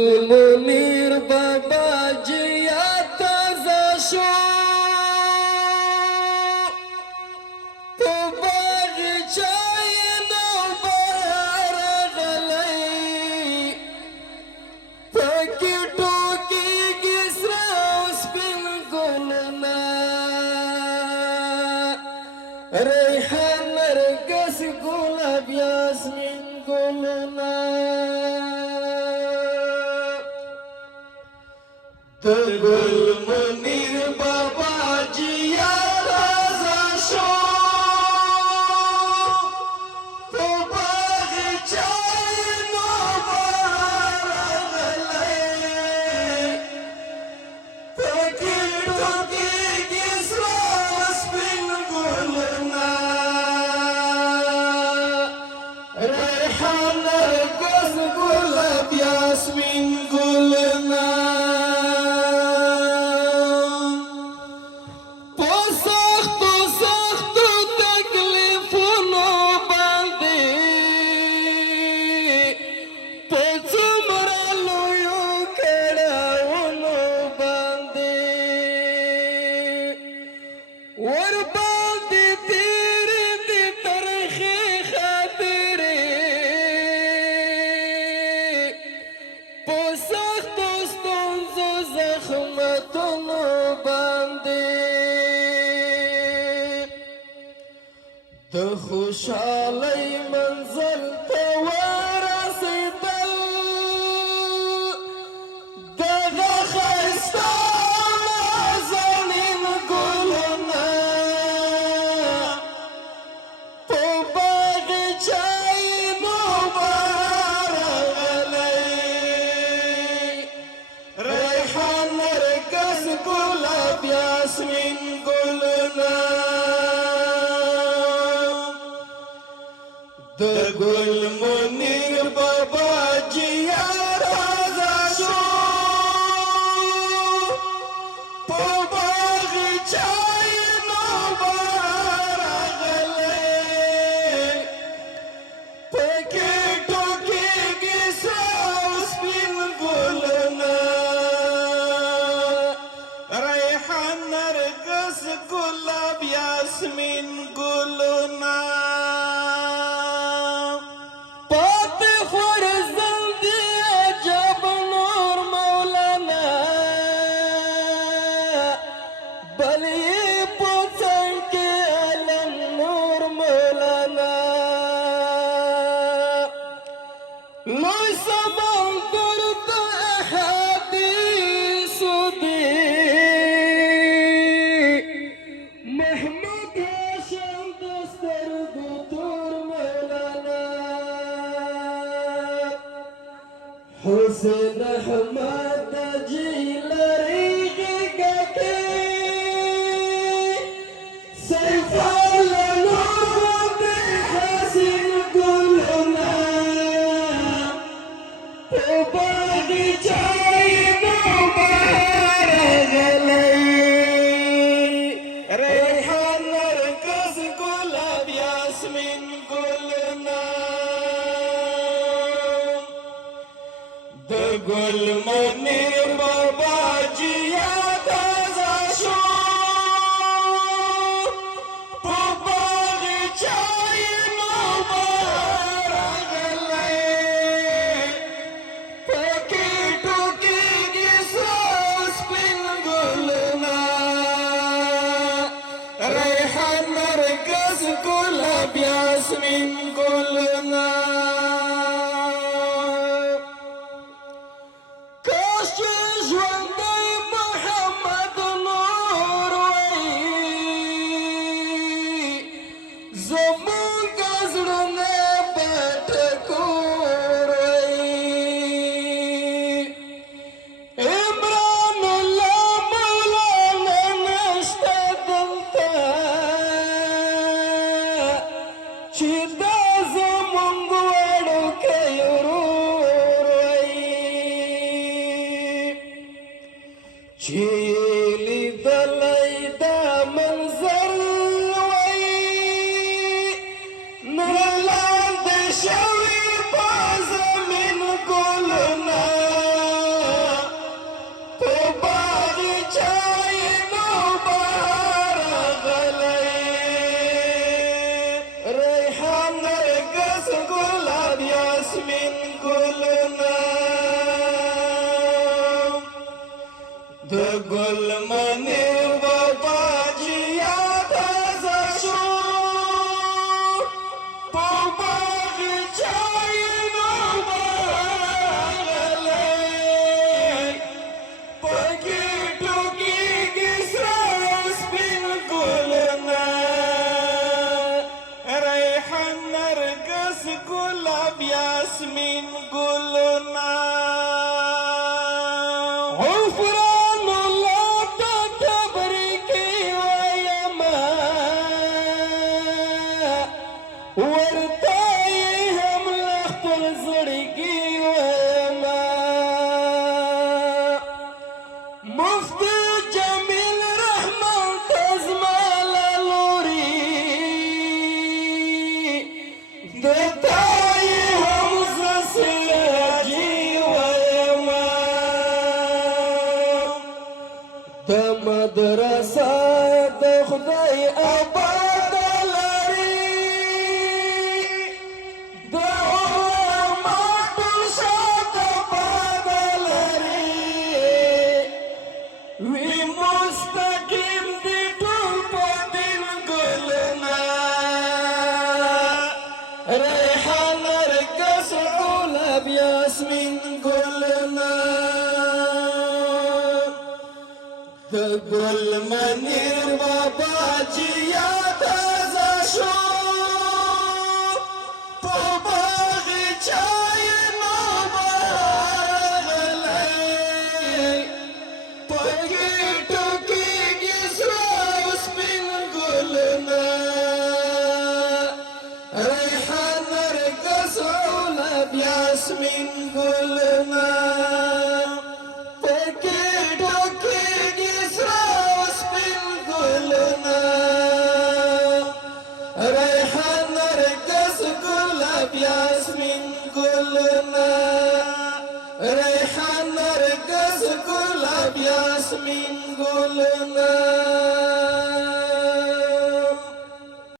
منیر بابا جیا تازه شو په باغچای نوبهار راغلی پکې ټوکېږي سره او سپین ګلونه ریحان نرګس ګلاب یاسمین ګلونه د ګل منیر بابا جیا تازه شو په باغچای نوبهار راغلی پکې ټوکېږي سره سپین ګلونه ریحان نرګس ګلاب یاسمین ګلونه د خوشحالۍ منزل ته ورسېدل دغه ښایسته نازنین ګلونه په باغچای نوبهار راغلی ریحان نرګس ګلاب یاسمین ګلونه د ګل منیر بابا جیا تازه شو په باغچای نوبهار راغلی پکې ټوکېږي سره سپین ګلونه ریحان نرګس ګلاب یاسمین ګلونه لوی سمندر د احادیثو دی محمد هاشم د سترګو تور مولانا حسین احمد جیلري غېږه کې سیف النور د حسین ګلونه په باغچای نوبهار راغلی ریحان نرګس ګلاب یاسمین ګلونه د ګل منیر بابا جیا تازه شو په باغچای نوبهار ګلاب یاسمین ګلونه کاش چې ژوندی محمد نور وی زموږ زړونه به ټکور وی عمران الله مولانا نشته دلته چې دا زموږ وړوکی ورور وی چې لیدلی دا منظر وی نه لاندې شوي په زمین ګلونه د ګل منیر بابا چې یاد تازه شو په باغچاینو راغلی پکې ټوکېږي سره سپین ګلونه ریحان نرګس ګلاب یاسمین ګلونه د مدرسه د خدای آباد لري د علماء شاته باد لري وی مستقیم دی ټول په دین ګلونه ریحان نرګس ګلاب یاسمین ګلونه د ګل منیر بابا چې یاد تازه شو په باغچاینو راغلی پکې ټوکېږي سره سپین ګلونه ریحان نرګس ګلاب یاسمین ګلونه یاسمین ګلونه ریحان نرګس ګلاب یاسمین ګلونه